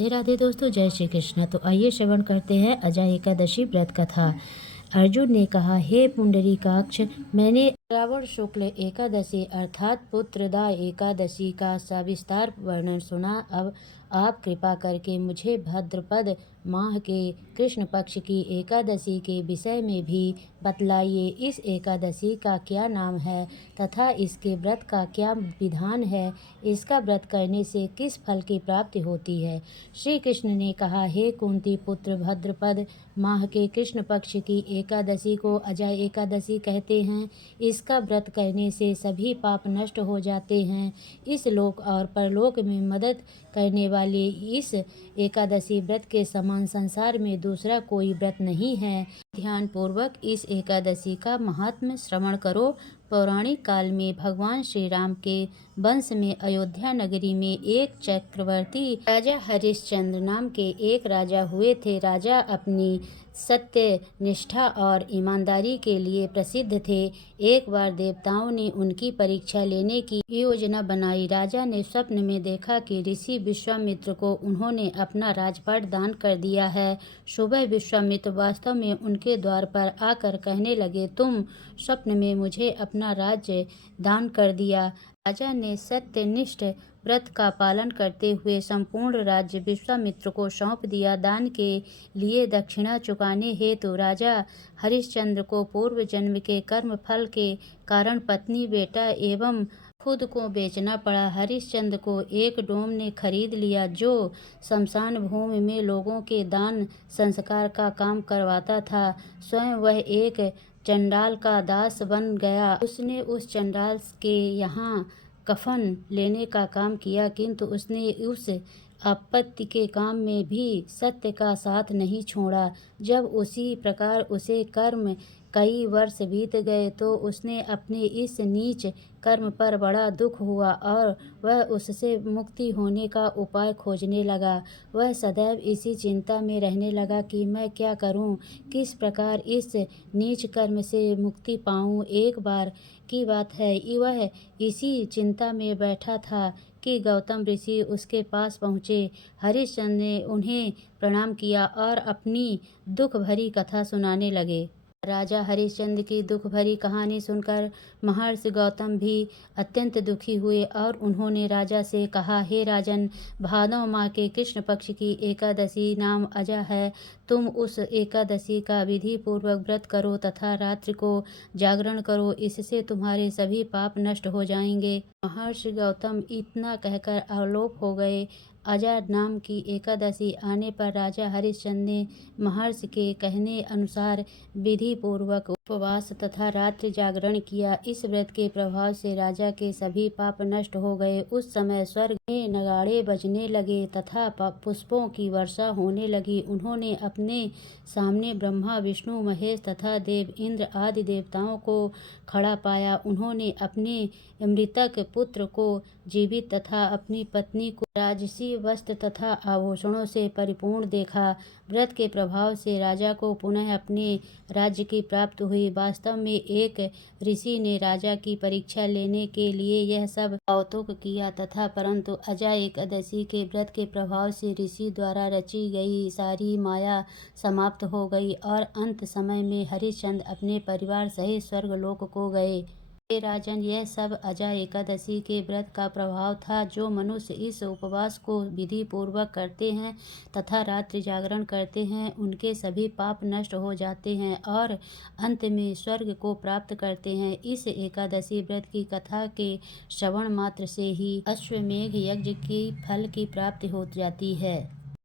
राधे राधे दोस्तों, जय श्री कृष्ण। तो आइए श्रवण करते हैं अजय एकादशी व्रत कथा। अर्जुन ने कहा, हे पुंडरीकाक्ष, मैंने श्रावण शुक्ल एकादशी अर्थात पुत्रदा एकादशी का सविस्तार वर्णन सुना। अब आप कृपा करके मुझे भाद्रपद माह के कृष्ण पक्ष की एकादशी के विषय में भी बतलाइए। इस एकादशी का क्या नाम है तथा इसके व्रत का क्या विधान है? इसका व्रत करने से किस फल की प्राप्ति होती है? श्री कृष्ण ने कहा, हे कुंती पुत्र, भाद्रपद माह के कृष्ण पक्ष की एकादशी को अजय एकादशी कहते हैं। इसका व्रत करने से सभी पाप नष्ट हो जाते हैं। इस लोक और परलोक में मदद करने वाले इस एकादशी व्रत के समान संसार में दूसरा कोई व्रत नहीं है। ध्यान पूर्वक इस एकादशी का महात्म्य श्रवण करो। पौराणिक काल में भगवान श्री राम के वंश में अयोध्या नगरी में एक चक्रवर्ती राजा हरिश्चंद्र नाम के एक राजा हुए थे। राजा अपनी सत्य निष्ठा और ईमानदारी के लिए प्रसिद्ध थे। एक बार देवताओं ने उनकी परीक्षा लेने की योजना बनाई। राजा ने स्वप्न में देखा कि ऋषि विश्वामित्र को उन्होंने अपना राजपाट दान कर दिया है। सुबह विश्वामित्र वास्तव में उनके द्वार पर आकर कहने लगे, तुम स्वप्न में मुझे अपना राज्य दान कर दिया। राजा ने सत्यनिष्ठ व्रत का पालन करते हुए संपूर्ण राज्य विश्वामित्र को सौंप दिया। दान के लिए दक्षिणा चुकाने हेतु राजा हरिश्चंद्र को पूर्व जन्म के कर्म फल के कारण पत्नी, बेटा एवं खुद को बेचना पड़ा। हरिश्चंद्र को एक डोम ने खरीद लिया जो शमशान भूमि में लोगों के दान संस्कार का काम करवाता था। स्वयं वह एक चंडाल का दास बन गया। उसने उस चंडाल के यहाँ कफन लेने का काम किया, किंतु उसने उस आपत्ति के काम में भी सत्य का साथ नहीं छोड़ा। जब उसी प्रकार उसे कर्म कई वर्ष बीत गए तो उसने अपने इस नीच कर्म पर बड़ा दुख हुआ और वह उससे मुक्ति होने का उपाय खोजने लगा। वह सदैव इसी चिंता में रहने लगा कि मैं क्या करूं, किस प्रकार इस नीच कर्म से मुक्ति पाऊं। एक बार की बात है, वह इसी चिंता में बैठा था कि गौतम ऋषि उसके पास पहुँचे। हरिश्चंद्र ने उन्हें प्रणाम किया और अपनी दुख भरी कथा सुनाने लगे। राजा हरिश्चंद्र की दुख भरी कहानी सुनकर महर्षि गौतम भी अत्यंत दुखी हुए और उन्होंने राजा से कहा, हे राजन, भादव माह के कृष्ण पक्ष की एकादशी नाम अजा है। तुम उस एकादशी का विधि पूर्वक व्रत करो तथा रात्रि को जागरण करो, इससे तुम्हारे सभी पाप नष्ट हो जाएंगे। महर्षि गौतम इतना कहकर अवलोक हो गए। अजा नाम की एकादशी आने पर राजा हरिश्चंद्र ने महर्षि के कहने अनुसार विधि पूर्वक उपवास तथा रात्रि जागरण किया। इस व्रत के प्रभाव से राजा के सभी पाप नष्ट हो गए। उस समय स्वर्ग में नगाड़े बजने लगे तथा पुष्पों की वर्षा होने लगी। उन्होंने अपने सामने ब्रह्मा, विष्णु, महेश तथा देव इंद्र आदि देवताओं को खड़ा पाया। उन्होंने अपने मृतक पुत्र को जीवित तथा अपनी पत्नी को राजसी वस्त्र तथा आभूषणों से परिपूर्ण देखा। व्रत के प्रभाव से राजा को पुनः अपने राज्य की प्राप्ति हुई। वास्तव में एक ऋषि ने राजा की परीक्षा लेने के लिए यह सब कौतुक किया तथा परंतु अजा एकादशी के व्रत के प्रभाव से ऋषि द्वारा रची गई सारी माया समाप्त हो गई और अंत समय में हरिश्चंद्र अपने परिवार सहित स्वर्गलोक को गए। हे राजन, यह सब अजा एकादशी के व्रत का प्रभाव था। जो मनुष्य इस उपवास को विधि पूर्वक करते हैं तथा रात्रि जागरण करते हैं, उनके सभी पाप नष्ट हो जाते हैं और अंत में स्वर्ग को प्राप्त करते हैं। इस एकादशी व्रत की कथा के श्रवण मात्र से ही अश्वमेघ यज्ञ की फल की प्राप्ति हो जाती है।